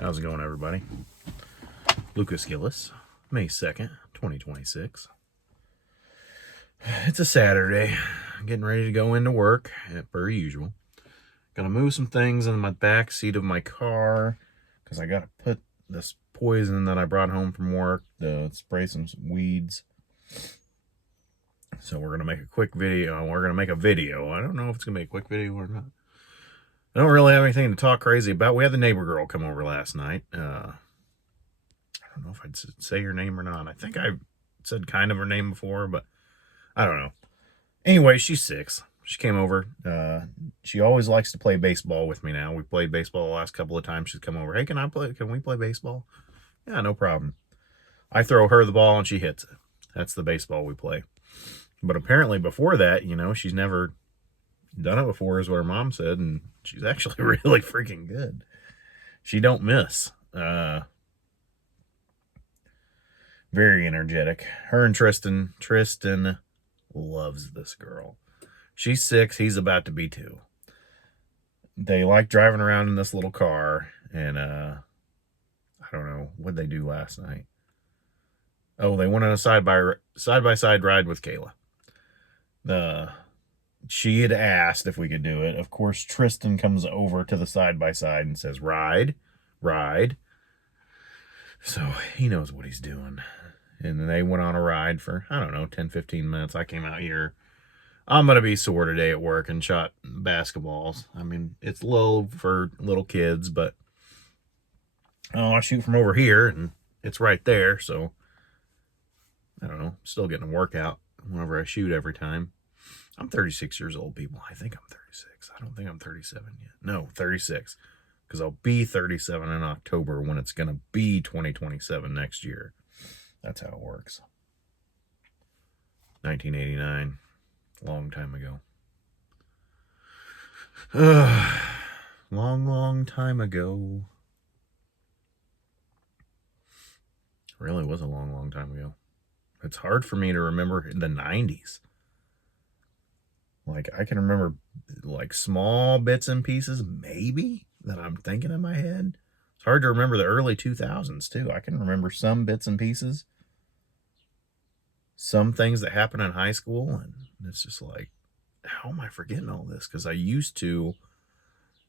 How's it going, everybody? Lucas Gillis, May 2nd, 2026. It's a Saturday. I'm getting ready to go into work, per usual. Gonna move some things in my back seat of my car because I gotta put this poison that I brought home from work to spray some weeds. So we're gonna make a quick video. We're gonna make a video. I don't know if it's gonna be a quick video or not. I don't really have anything to talk crazy about. We had the neighbor girl come over last night. I don't know if I'd say her name or not. I think I said kind of her name before, but I don't know. Anyway, she's 6. She came over. She always likes to play baseball with me now. We played baseball the last couple of times she's come over. Hey, can we play baseball? Yeah, no problem. I throw her the ball and she hits it. That's the baseball we play. But apparently before that, she's never done it before, is what her mom said, and she's actually really freaking good. She don't miss. Very energetic. Her and Tristan loves this girl. She's 6. He's about to be 2. They like driving around in this little car, and I don't know what they do last night. Oh, they went on a side-by-side ride with Kayla. She had asked if we could do it. Of course, Tristan comes over to the side-by-side and says, ride. So he knows what he's doing. And then they went on a ride for, 10, 15 minutes. I came out here. I'm going to be sore today at work and shot basketballs. I mean, it's low for little kids, but I shoot from over here and it's right there. So, I don't know. Still getting a workout whenever I shoot every time. I'm 36 years old, people. I think I'm 36. I don't think I'm 37 yet. No, 36. Because I'll be 37 in October when it's going to be 2027 next year. That's how it works. 1989. Long time ago. Long time ago. Really was a long time ago. It's hard for me to remember the 90s. Like, I can remember, like, small bits and pieces, maybe, that I'm thinking in my head. It's hard to remember the early 2000s, too. I can remember some bits and pieces. Some things that happened in high school, and it's just like, how am I forgetting all this? Because I used to,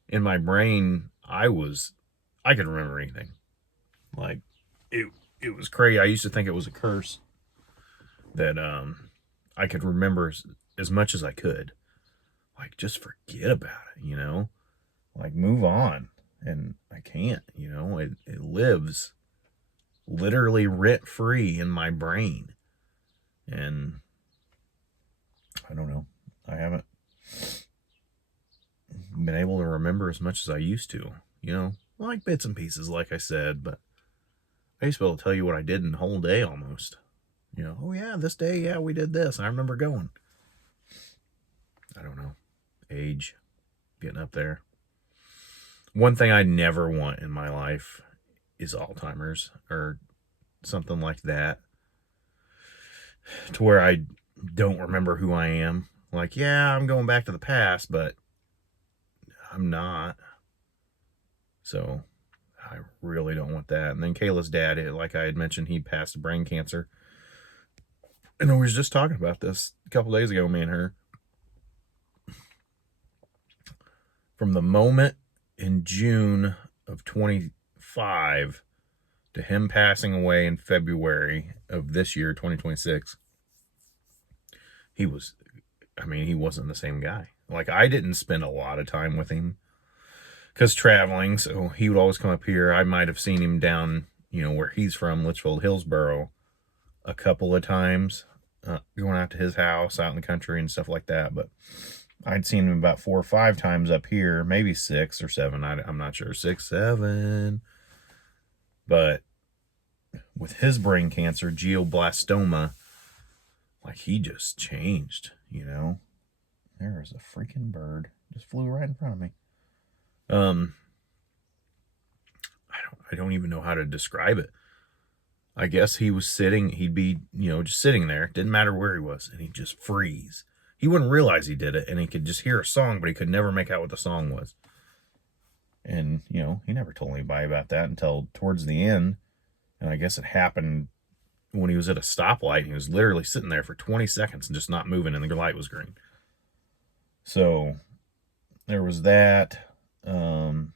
in my brain, I could remember anything. Like, it was crazy. I used to think it was a curse that I could remember as much as I could. Like, just forget about it, Like, move on. And I can't, it lives literally rent-free in my brain. And I don't know. I haven't been able to remember as much as I used to, like bits and pieces, like I said, but I used to be able to tell you what I did in the whole day almost. Oh yeah, this day, yeah, we did this. I remember going. I don't know. Age, getting up there. One thing I never want in my life is Alzheimer's or something like that, to where I don't remember who I am. Like, yeah, I'm going back to the past, but I'm not. So I really don't want that. And then Kayla's dad, like I had mentioned, he passed of brain cancer. And we was just talking about this a couple days ago, me and her. From the moment in June of 25 to him passing away in February of this year, 2026, he wasn't the same guy. Like, I didn't spend a lot of time with him because traveling, so he would always come up here. I might have seen him down, where he's from, Litchfield, Hillsboro, a couple of times, going out to his house out in the country and stuff like that, but I'd seen him about 4 or 5 times up here, maybe 6 or 7. I'm not sure, 6, 7. But with his brain cancer, glioblastoma, like, he just changed, There is a freaking bird. Just flew right in front of me. I don't even know how to describe it. I guess he'd be, just sitting there. Didn't matter where he was, and he'd just freeze. He wouldn't realize he did it, and he could just hear a song, but he could never make out what the song was. And, you know, he never told anybody about that until towards the end. And I guess it happened when he was at a stoplight. He was literally sitting there for 20 seconds and just not moving, and the light was green. So there was that. Then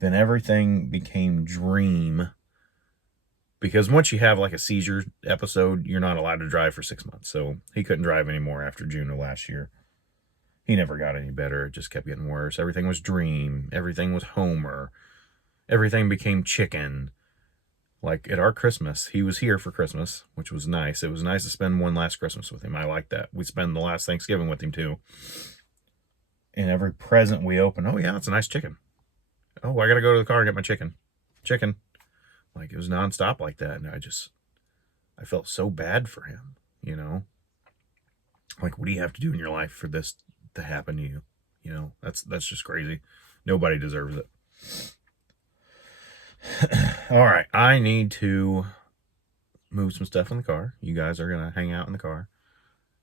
everything became dream. Because once you have like a seizure episode, you're not allowed to drive for 6 months. So he couldn't drive anymore after June of last year. He never got any better. It just kept getting worse. Everything was dream. Everything was Homer. Everything became chicken. Like at our Christmas, he was here for Christmas, which was nice. It was nice to spend one last Christmas with him. I like that. We spend the last Thanksgiving with him too. And every present we open, oh yeah, it's a nice chicken. Oh, I got to go to the car and get my chicken. Chicken. Like, it was nonstop like that. And I felt so bad for him, you know? Like, what do you have to do in your life for this to happen to you? You know, that's just crazy. Nobody deserves it. All right, I need to move some stuff in the car. You guys are going to hang out in the car.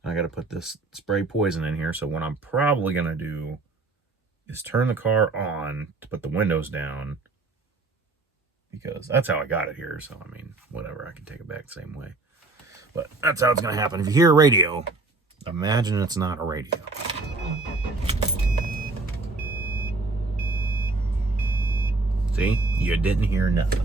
I got to put this spray poison in here. So what I'm probably going to do is turn the car on to put the windows down, because that's how I got it here. So, I mean, whatever, I can take it back the same way. But that's how it's going to happen. If you hear a radio, imagine it's not a radio. See? You didn't hear nothing.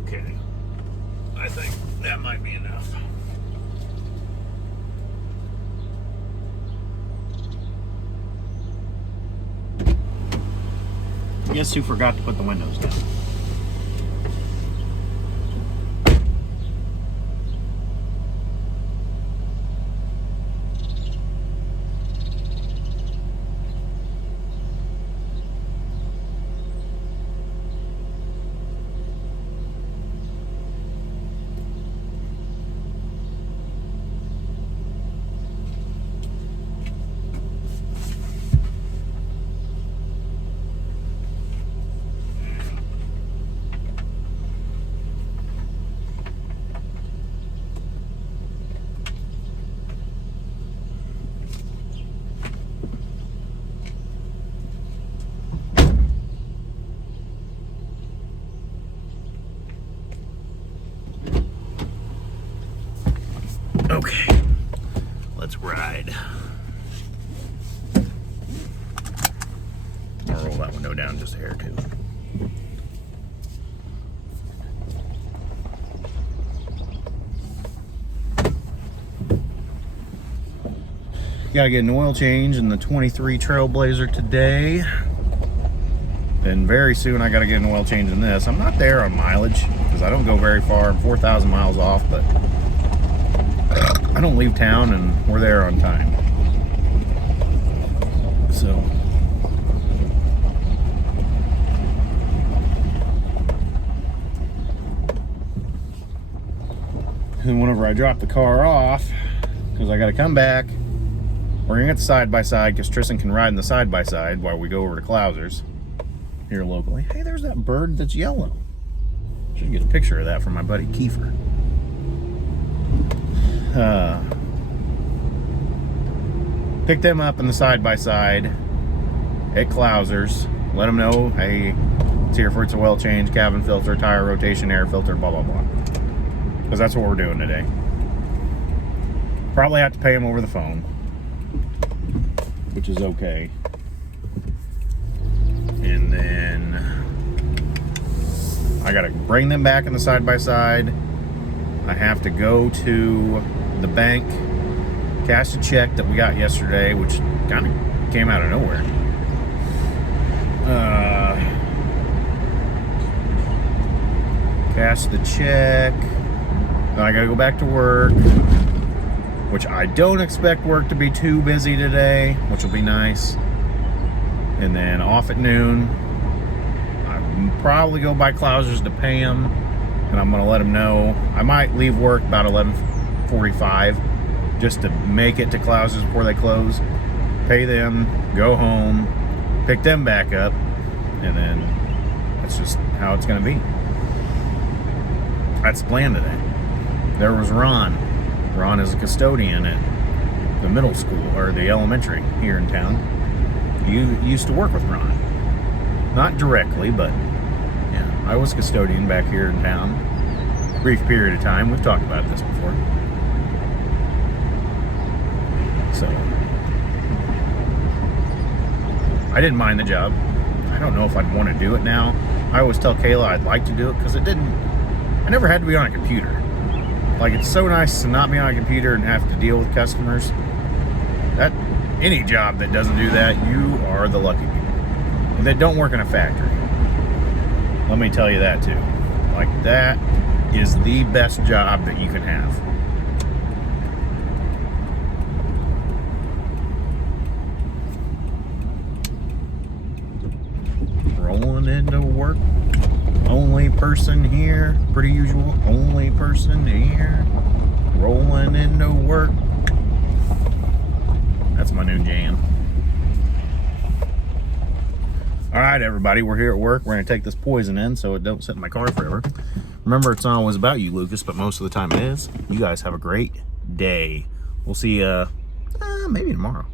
Okay, I think that might be enough. Guess who forgot to put the windows down? Okay, let's ride. I'll roll that window down just a hair too. Gotta get an oil change in the 23 Trailblazer today. Then very soon I gotta get an oil change in this. I'm not there on mileage because I don't go very far. I'm 4,000 miles off, but I don't leave town and we're there on time. So and whenever I drop the car off, because I got to come back, we're gonna get the side-by-side because Tristan can ride in the side-by-side while we go over to Clouser's here locally. Hey, there's that bird that's yellow. Should get a picture of that from my buddy Kiefer. Pick them up in the side-by-side at Clouser's. Let them know, hey, it's here for its oil change, cabin filter, tire rotation, air filter, blah, blah, blah. Because that's what we're doing today. Probably have to pay them over the phone, which is okay. And then I gotta bring them back in the side-by-side. I have to go to the bank, cash a check that we got yesterday, which kind of came out of nowhere. Cash the check. Then I gotta go back to work, which I don't expect work to be too busy today, which will be nice. and then off at noon. I'll probably go by Clouser's to pay them, and I'm going to let them know. I might leave work about 11:45 just to make it to Clouser's before they close, pay them, go home, pick them back up, and then that's just how it's going to be. That's the plan today. There was Ron. Ron is a custodian at the middle school, or the elementary here in town. You used to work with Ron. Not directly, but yeah, I was custodian back here in town. Brief period of time. We've talked about this before. So I didn't mind the job. I don't know if I'd want to do it now. I always tell Kayla I'd like to do it because I never had to be on a computer. Like, it's so nice to not be on a computer and have to deal with customers. That any job that doesn't do that, you are the lucky people. And that don't work in a factory. Let me tell you that too. Like, that is the best job that you can have. Rolling into work. Only person here, pretty usual. Only person here, rolling into work. That's my new jam. All right, everybody, we're here at work. We're gonna take this poison in so it don't sit in my car forever. Remember, it's not always about you, Lucas, but most of the time it is. You guys have a great day. We'll see you maybe tomorrow.